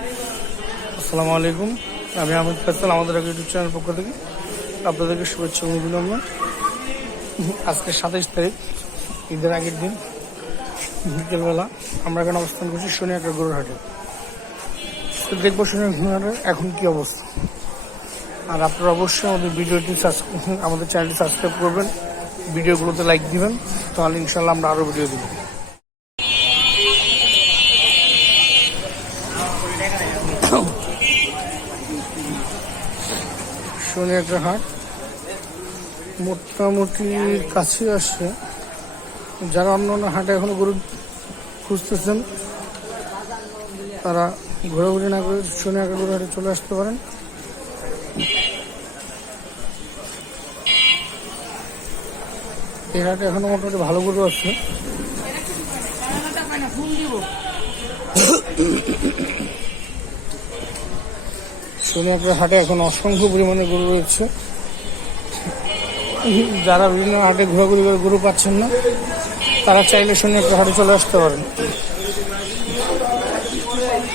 আসসালামু আলাইকুম, আমি আহমেদ ফেসাল। আমাদের ইউটিউব চ্যানেল পক্ষ থেকে আপনাদেরকে শুভেচ্ছা ও অভিনন্দন। আজকে 27 তারিখ, ঈদের আগের দিন বিকেলবেলা আমরা এখানে অবস্থান করছি সোনিয়াকড়া গরুর হাটে। দেখবো সোনিয়াকড়া হাটের এখন কি অবস্থা। আর আপনারা অবশ্যই আমাদের চ্যানেলটি সাবস্ক্রাইব করবেন, ভিডিওগুলোতে লাইক দিবেন, তাহলে ইনশাল্লাহ আমরা আরও ভিডিও দিব। সোনিয়াকড়া হাট মোটামুটি কাছে আসছে। যারা অন্য অন্য হাটে এখনো গরু খুঁজতেছেন তারা ঘোরাঘুরি না করে সোনিয়াকড়া গরু হাটে চলে আসতে পারেন। এই হাটে এখনো মোটামুটি ভালো গরু আছে। সোনিয়াকড়া হাটে এখন অসংখ্য পরিমাণে গরু রয়েছে। যারা বিভিন্ন হাটে ঘোরাঘুরি করে গরু পাচ্ছেন না, তারা চাইলে সোনিয়াকড়া হাটে চলে আসতে পারেন।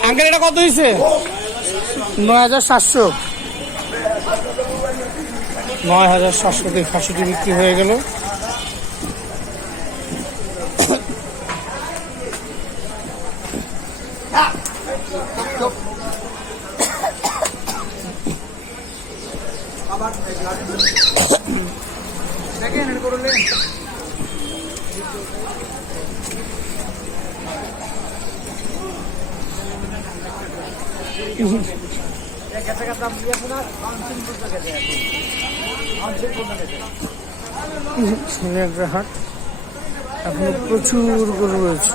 আঙ্কেল, এটা কত হয়েছে? ৯,৭০০। ৯,৭০০ খাসিটি বিক্রি হয়ে গেল। সোনিয়াকড়া হাট এখনো প্রচুর গরু রয়েছে।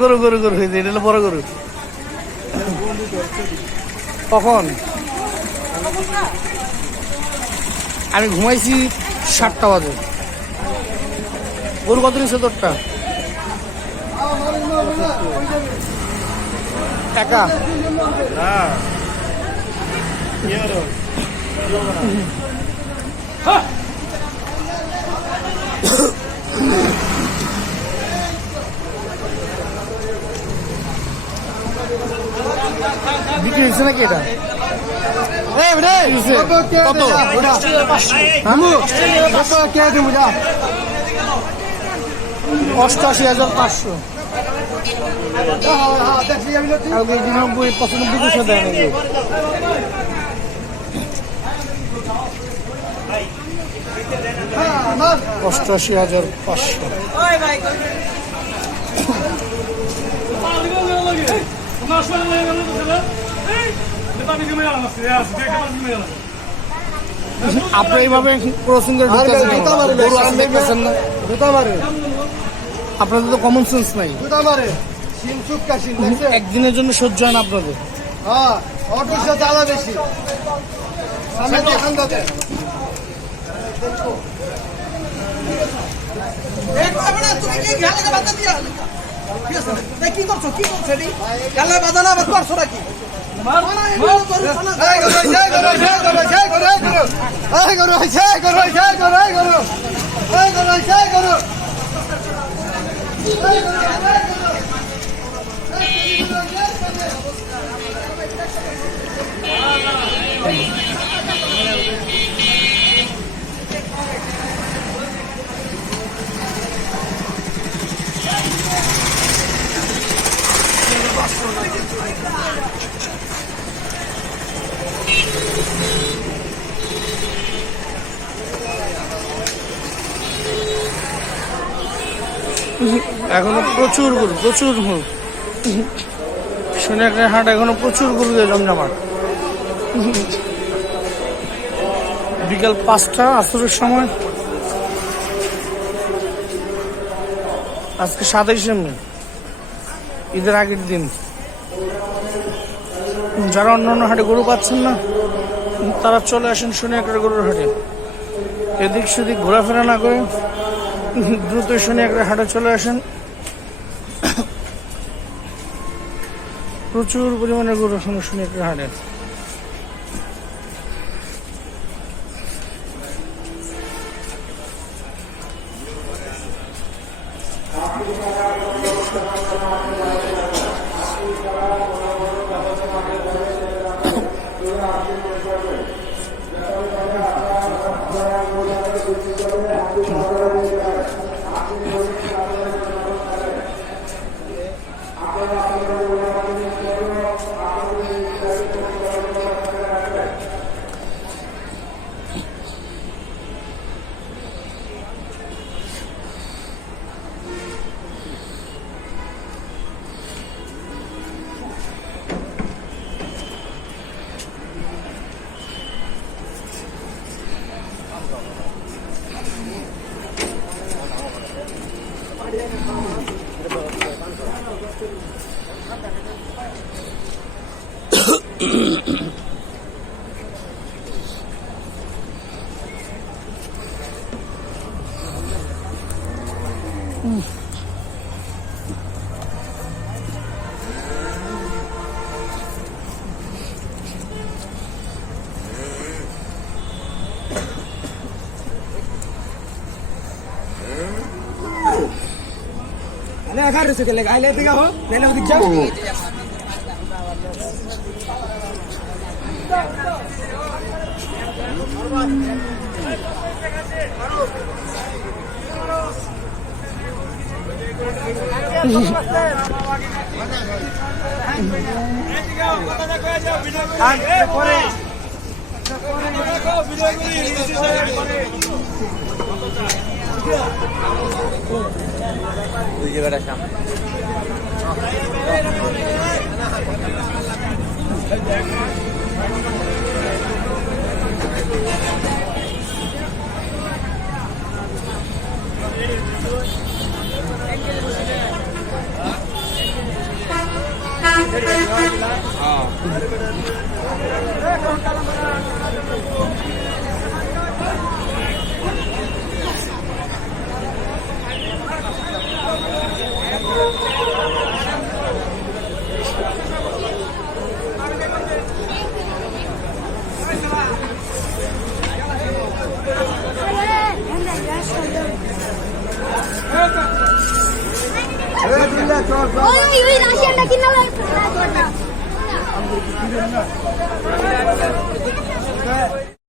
গরু গরু গরু হয়েছে, এটা হলো বড় গরু। কখন? আমি ঘুমাইছি 7টা বাজে। গরু কত নিচ্ছে তোরটা? টাকা বিক্রি হয়েছে নাকি? এটা কত? 88,500। 95 পয়সা দেয় নাকি? 88,500। আপনার এইভাবে ক্রসিং করে দেখতেছেন না? আপনাদের তো কমন সেন্স নাই। একদিনের জন্য সহ্য হয় না আপনাদের? কি করছো? কি করছো? গালে বাজানো আবার করছো নাকি? এখনো প্রচুর গরু, প্রচুর গরু। সোনিয়াকড়া হাট এখনো প্রচুর গরু জমজমাট। বিকাল 5টা, আসরের সময়। আজকে 27শে মে, ঈদের আগের দিন। যারা অন্যান্য হাটে গরু পাচ্ছেন না, তারা চলে আসেন সোনিয়াকড়া গরুর হাটে। এদিক সেদিক ঘোরাফেরা না করে দ্রুত শনিয়াকড়া হাটে চলে আসেন। প্রচুর পরিমাণে গরু এখনো শনিয়াকড়া হাটে। अरे 11 के लगा ले देगा हो ले ले दिख जाओ ওই জায়গাটা সামনে ওই রাশিয়ানটা কিনা